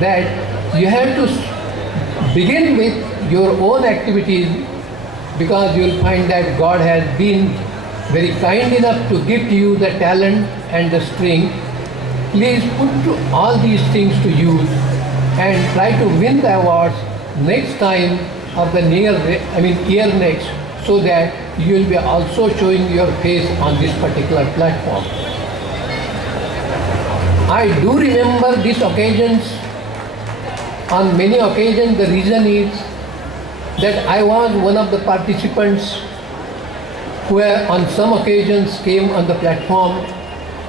that you have to begin with your own activities, because you will find that God has been very kind enough to give you the talent and the strength. Please put all these things to use and try to win the awards next time of the year next, so that you will be also showing your face on this particular platform. I do remember these occasions. On many occasions, the reason is that I was one of the participants who on some occasions came on the platform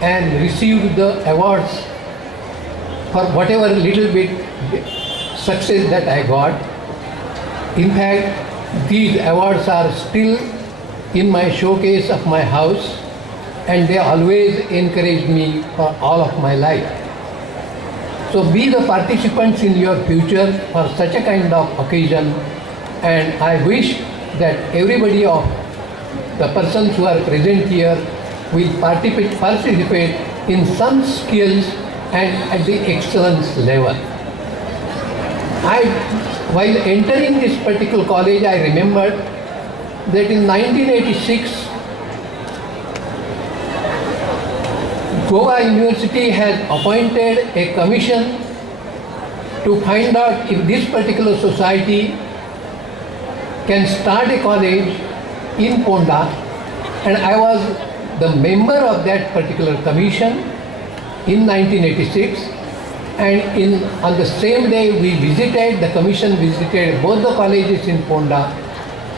and received the awards for whatever little bit success that I got. In fact, these awards are still in my showcase of my house, and they always encourage me for all of my life. So be the participants in your future for such a kind of occasion, and I wish that everybody of the persons who are present here will participate in some skills and at the excellence level. While entering this particular college, I remembered that in 1986, Goa University has appointed a commission to find out if this particular society can start a college in Ponda, and I was the member of that particular commission in 1986, and on the same day the commission visited both the colleges in Ponda,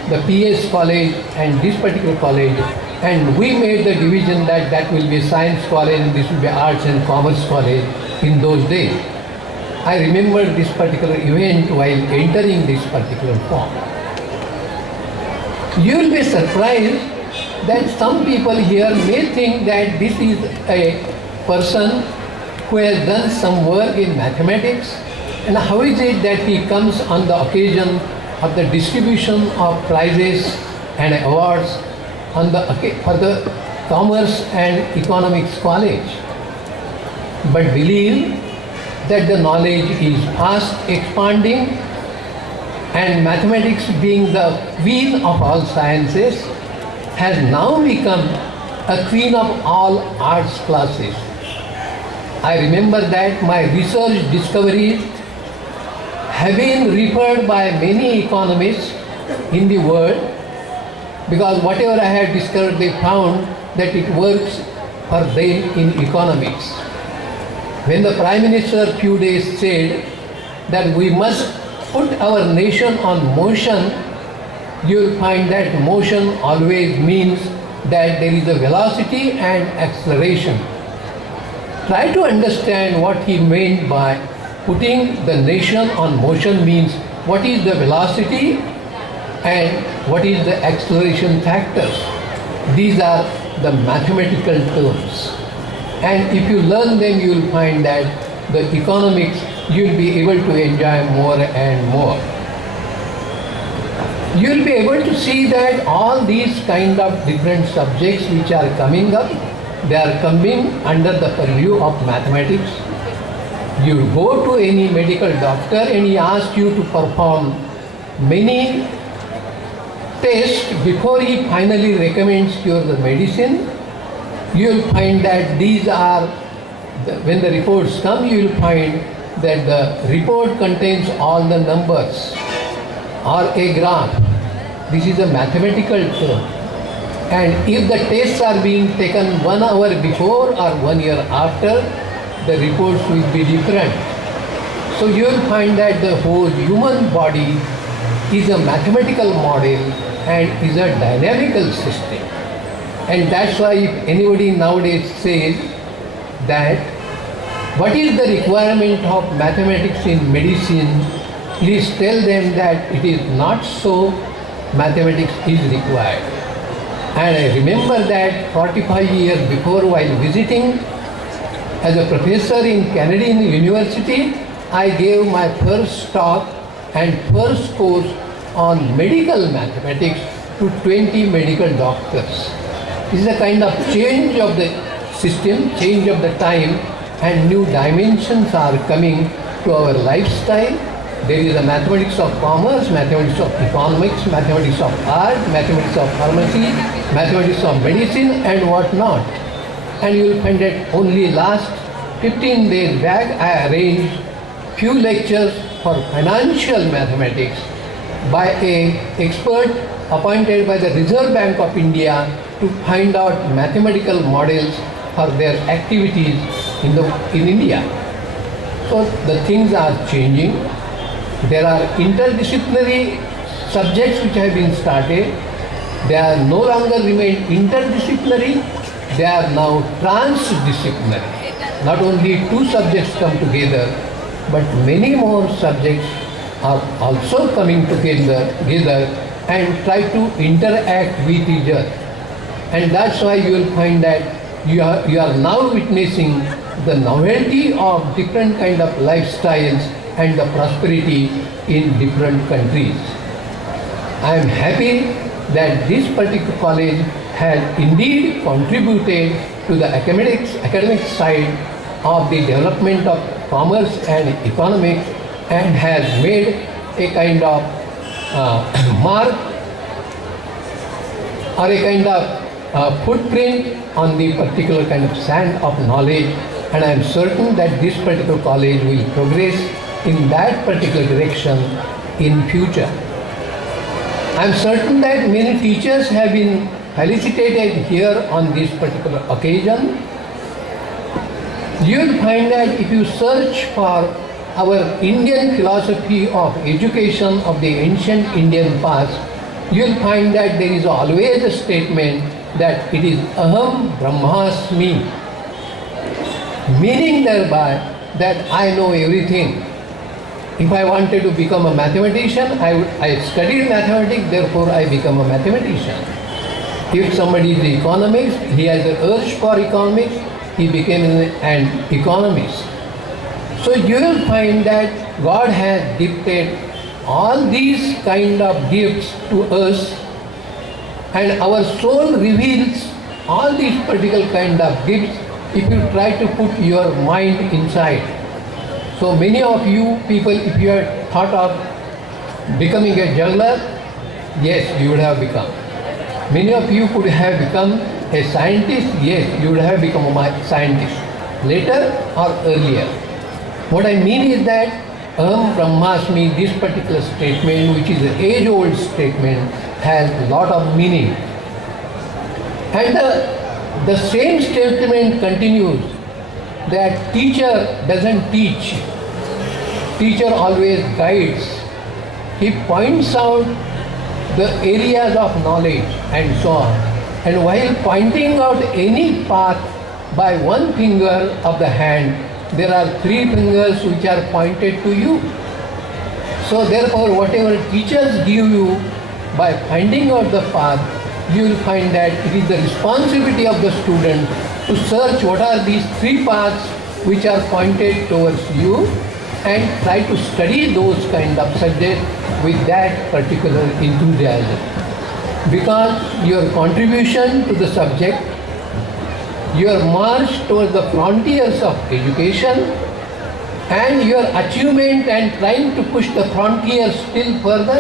the PS college and this particular college, and we made the division that will be science college and this will be arts and commerce college in those days. I remember this particular event while entering this particular form. You will be surprised that some people here may think that this is a person who has done some work in mathematics, and how is it that he comes on the occasion of the distribution of prizes and awards for the Commerce and Economics College. But believe that the knowledge is fast expanding, and mathematics, being the queen of all sciences, has now become a queen of all arts classes. I remember that my research discoveries have been referred by many economists in the world, because whatever I had discovered, they found that it works for them in economics. When the Prime Minister a few days said that we must put our nation on motion, you will find that motion always means that there is a velocity and acceleration. Try to understand what he meant by putting the nation on motion means what is the velocity and what is the acceleration factors. These are the mathematical terms. And if you learn them, you will find that the economics you will be able to enjoy more and more. You will be able to see that all these kind of different subjects which are coming up, they are coming under the purview of mathematics. You go to any medical doctor and he asks you to perform many tests before he finally recommends you the medicine. You will find that these are, when the reports come, you will find that the report contains all the numbers or a graph. This is a mathematical term. And if the tests are being taken 1 hour before or 1 year after, the reports will be different. So you will find that the whole human body is a mathematical model and is a dynamical system. And that's why if anybody nowadays says that what is the requirement of mathematics in medicine, please tell them that it is not so, mathematics is required. And I remember that 45 years before, while visiting as a professor in Canadian University, I gave my first talk and first course on medical mathematics to 20 medical doctors. This is a kind of change of the system, change of the time, and new dimensions are coming to our lifestyle. There is a mathematics of commerce, mathematics of economics, mathematics of art, mathematics of pharmacy, mathematics of medicine and what not. And you will find that only last 15 days back I arranged few lectures for financial mathematics by an expert appointed by the Reserve Bank of India to find out mathematical models for their activities in India. So the things are changing. There are interdisciplinary subjects which have been started. They are no longer remain interdisciplinary, they are now transdisciplinary. Not only two subjects come together, but many more subjects are also coming together and try to interact with each other. And that's why you will find that you are now witnessing the novelty of different kind of lifestyles and the prosperity in different countries. I am happy that this particular college has indeed contributed to the academic side of the development of commerce and economics and has made a kind of mark or a kind of footprint on the particular kind of sand of knowledge, and I am certain that this particular college will progress in that particular direction in future. I am certain that many teachers have been felicitated here on this particular occasion. You will find that if you search for our Indian philosophy of education of the ancient Indian past, you will find that there is always a statement that it is Aham Brahmasmi, meaning thereby that I know everything. If I wanted to become a mathematician, I studied mathematics, therefore I become a mathematician. If somebody is an economist, he has an urge for economics, he became an economist. So you will find that God has gifted all these kind of gifts to us, and our soul reveals all these particular kind of gifts if you try to put your mind inside. So many of you people, if you had thought of becoming a juggler, yes, you would have become. Many of you could have become a scientist, yes, you would have become a scientist, later or earlier. What I mean is that Aham Brahmasmi, this particular statement, which is an age-old statement, has a lot of meaning. And the same statement continues that teacher doesn't teach, teacher always guides. He points out the areas of knowledge and so on. And while pointing out any path by one finger of the hand, there are three fingers which are pointed to you. So therefore, whatever teachers give you by finding out the path, you will find that it is the responsibility of the student to search what are these three paths which are pointed towards you and try to study those kind of subjects with that particular enthusiasm. Because your contribution to the subject, your march towards the frontiers of education, and your achievement and trying to push the frontiers still further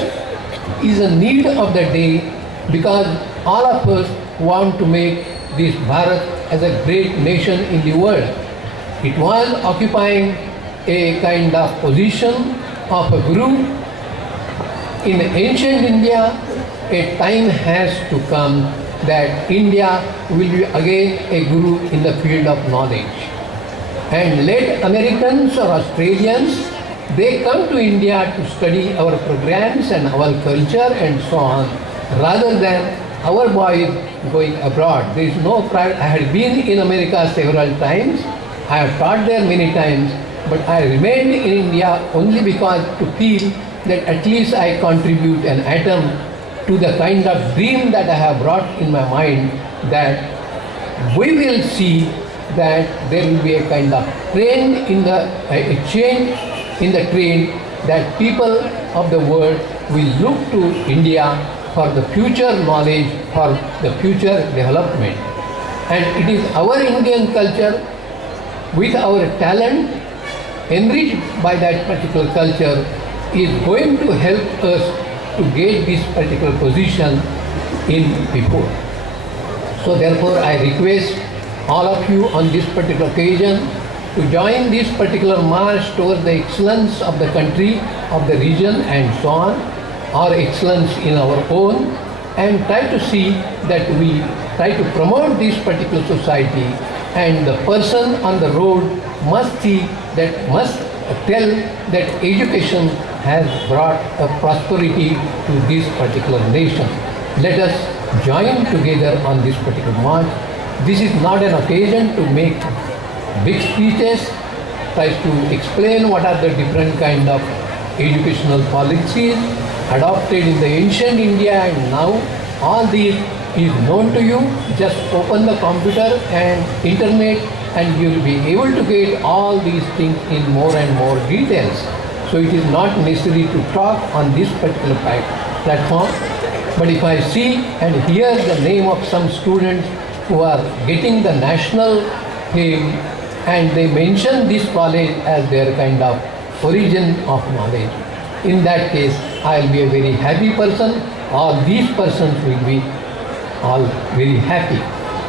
is a need of the day, because all of us want to make this Bharat as a great nation in the world. It was occupying a kind of position of a guru. In ancient India, a time has to come that India will be again a guru in the field of knowledge. And let Americans or Australians, they come to India to study our programs and our culture and so on, rather than our boys going abroad. There is no pride. I had been in America several times. I have taught there many times, but I remained in India only because to feel that at least I contribute an atom to the kind of dream that I have brought in my mind, that we will see that there will be a kind of trend in a change in the trend, that people of the world will look to India for the future knowledge, for the future development. And it is our Indian culture, with our talent, enriched by that particular culture is going to help us to get this particular position in before. So therefore I request all of you on this particular occasion to join this particular march towards the excellence of the country, of the region and so on, or excellence in our own, and try to see that we try to promote this particular society, and the person on the road must see that, must tell that education has brought a prosperity to this particular nation. Let us join together on this particular march. This is not an occasion to make big speeches, tries to explain what are the different kind of educational policies adopted in the ancient India, and now all these is known to you. Just open the computer and internet and you will be able to get all these things in more and more details. So it is not necessary to talk on this particular platform. But if I see and hear the name of some students who are getting the national fame, and they mention this college as their kind of origin of knowledge, in that case I will be a very happy person. All these persons will be all very happy.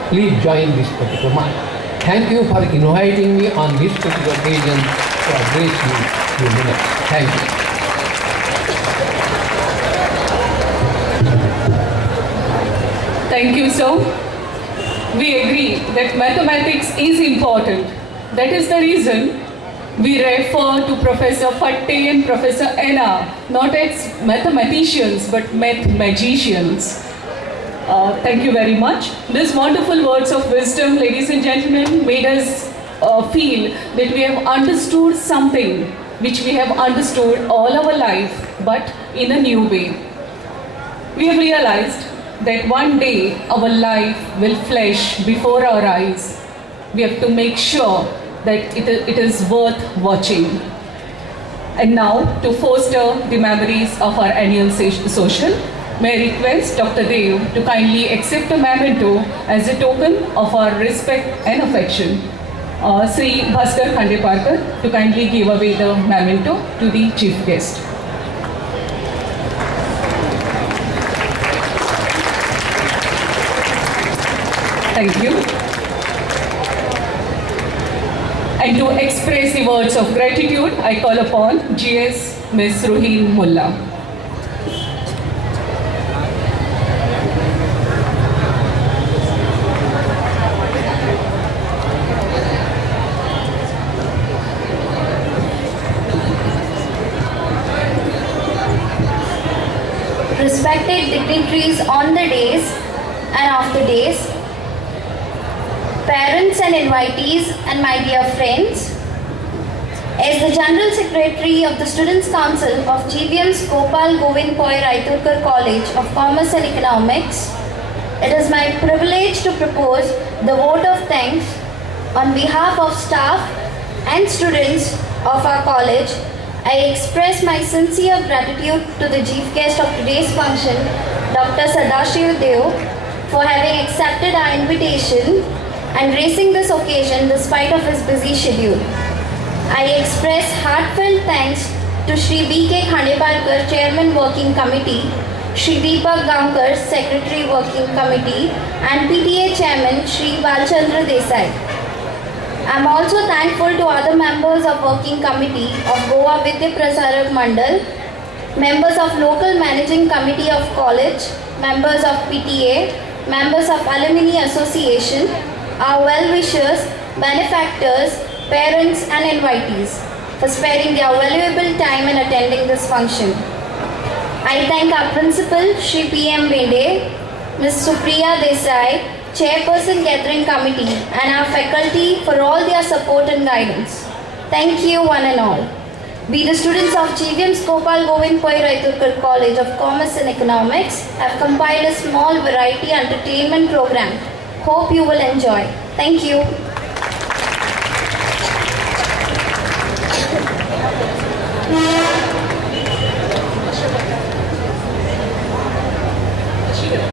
Please join this particular march. Thank you for inviting me on this particular occasion to address you few minutes. Thank you. Thank you, sir. We agree that mathematics is important. That is the reason we refer to Professor Fatte and Professor Anna not as mathematicians but math magicians. Thank you very much. These wonderful words of wisdom, ladies and gentlemen, made us feel that we have understood something which we have understood all our life, but in a new way. We have realized that one day our life will flash before our eyes. We have to make sure that it is worth watching. And now, to foster the memories of our annual social, may I request Dr. Dev to kindly accept a memento as a token of our respect and affection. Sri Bhaskar Khandeparkar to kindly give away the memento to the chief guest. Thank you. And to express the words of gratitude, I call upon GS Ms. Ruheen Mullah. Respected dignitaries on the days and after days, parents and invitees, and my dear friends, as the General Secretary of the Students' Council of GVM's Gopal Govind Poi Raiturkar College of Commerce and Economics, it is my privilege to propose the vote of thanks on behalf of staff and students of our college. I express my sincere gratitude to the chief guest of today's function, Dr. Sadashiv Deo, for having accepted our invitation and gracing this occasion despite of his busy schedule. I express heartfelt thanks to Shri B.K. Khandeparkar, Chairman Working Committee, Shri Deepak Gamkar, Secretary Working Committee, and PTA Chairman Shri Balchandra Desai. I am also thankful to other members of Working Committee of Goa Vidya Prasarak Mandal, members of Local Managing Committee of College, members of PTA, members of Alumni Association, our well-wishers, benefactors, parents and invitees for sparing their valuable time in attending this function. I thank our principal, Shri P.M. Bende, Ms. Supriya Desai, Chairperson Gathering Committee, and our faculty for all their support and guidance. Thank you one and all. We, the students of GVM's Gopal Govind Poi Raiturkar College of Commerce and Economics, have compiled a small variety entertainment program. Hope you will enjoy. Thank you.